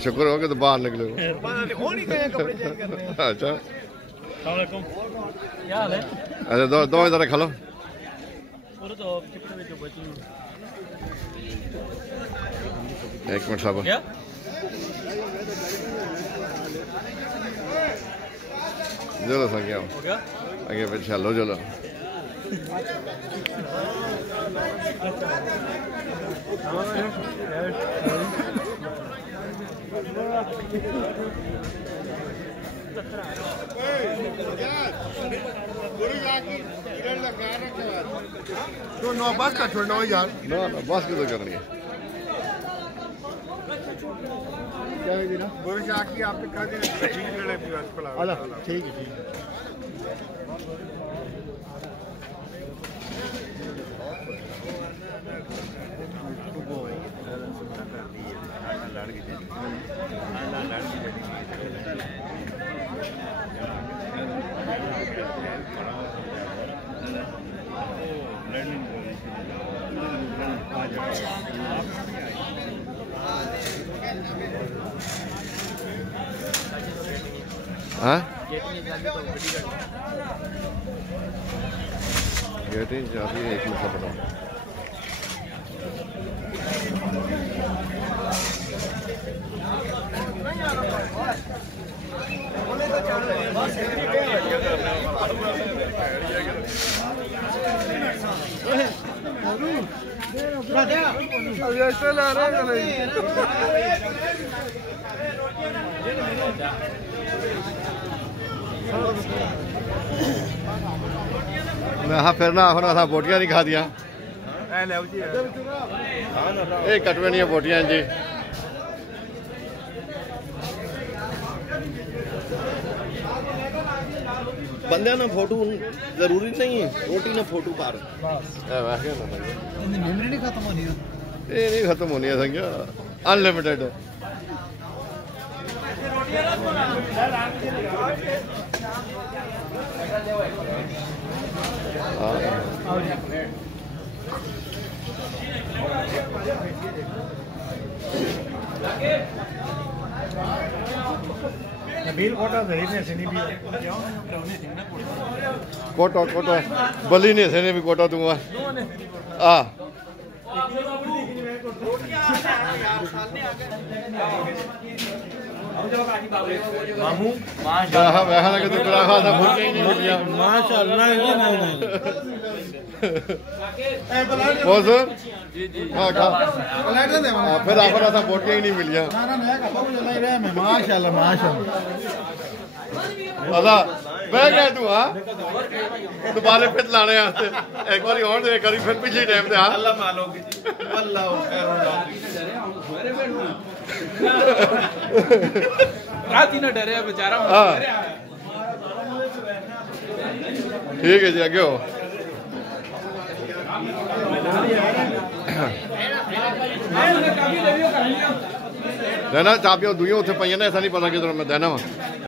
शुक्र हो कि तो बाहर निकले। अच्छा अच्छा, दो इधर खा लो। एक मिनट साहब, चलो संज्ञा आगे फिर चलो चलो। तो बस का छोड़ना हो यार। ना बस की तो करनी है। क्या है ना बोले कि आके आपने कहा कि ठीक है ठीक है। हाँ गेट जाती है, एक मिनट बताओ। मैं फिर ना आखना था बोटियां नहीं खा दिया। कटवे नहीं बोटियां जी। बंदे ना फोटो जरूरी नहीं है, रोटी ना फोटो पार मेमोरी नहीं खत्म होनी है। ये नहीं खत्म होनी है संख्या, अनलिमिटेड है। कोटो कोटो बली ने से भी कोटा दूंगा। फिर आपको ऐसा बोटियां ही नहीं मिलिया। माशाल्लाह माशाल्लाह अला बह गया तू। हाँ दोबारा फिर लाने एक बार और एक बार फिर पिछले टाइम से। हाँ डरे बेचारा। ठीक है जी, आगे हो। देना चापियां दुइयों उत्थे पईयां ने, ऐसा नहीं पता कि मैं देना वा।